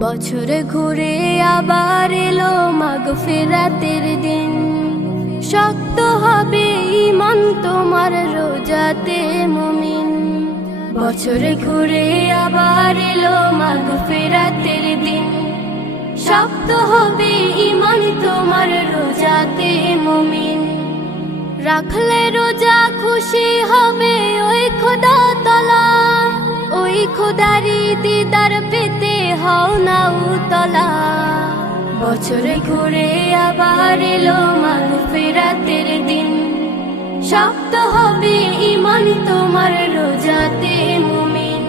বছরে ঘুরে আবার এলো মাগ ফেরাতের দিন। শক্ত হবে ইমান তোমার রোজাতে মুমিন। বছরে ঘুরে আবার এলো মাগ ফেরাতের দিন। শক্ত হবে ইমান তোমার রোজাতে মুমিন। রাখলে রোজা খুশি হবে হও না উতলা বছরে ঘুরে আবার এলো মান ফেরাতের দিন। শক্ত হবে ইমান তোমার রোজাতে মুমিন।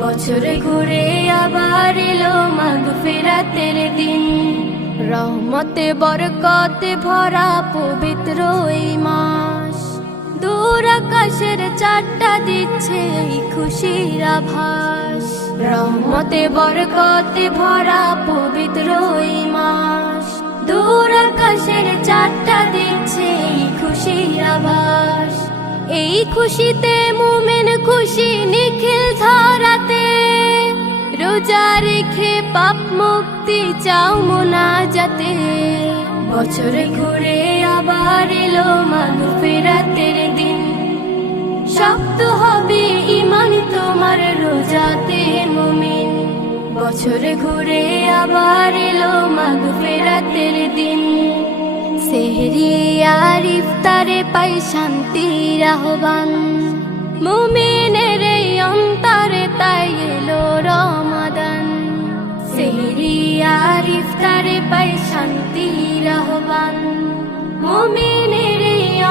বছরে ঘুরে আবার এলো মাগ ফেরাতের দিন। রহমতে বরকতে ভরা পবিত্র মাস দূর আকাশের চারটা দিচ্ছে এই খুশির আভাস। রহমতে, বরকতে ভরা পবিত্র এই মাস। দূর আকাশের চারটা দিচ্ছে এই খুশির আভাস। এই খুশিতে মুমেন খুশি নিখিল ধরাতে। রোজা রেখে পাপ মুক্তি চাও মোনা যাতে বছরে ঘুরে আবার এলো মান ফেরাতের দিন। শক্ত হবে ইমান তোমার রোজাতে মুমিন। বছরে ঘুরে আবার এলো মাগ ফেরাতের দিন। সেহরি আর ইফতারে পাই শান্তির আহ্বান। মুমিনের এই অন্তরে তাই এলো রমাদান। সেহরি আর ইফতারে পাই শান্তির আহ্বান। মুমিনের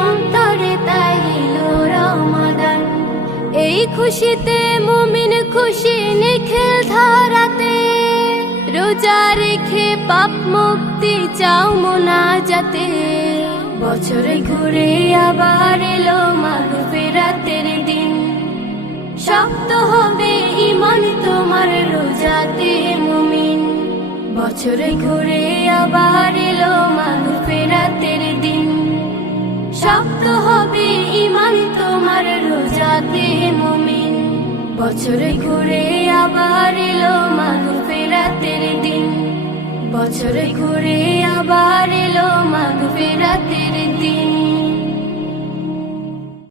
অন্তরে তাই এলো রমাদান। এই খুশিতে মুমিন খুশি নিখিল ধারাতে। রোজা রেখে পাপ মুক্তি চাও মোনা যাতে বছরে ঘুরে আবার এলো মাগ ফেরাতের দিন। শক্ত হবে ইমান তোমার রোজাতে মুমিন। বছরে ঘুরে আবার রোজাতে মুমিন। বছরে ঘুরে আবার এলো মাগ ফেরাতের দিন। বছরে ঘুরে আবার এলো মাগ ফেরাতের দিন।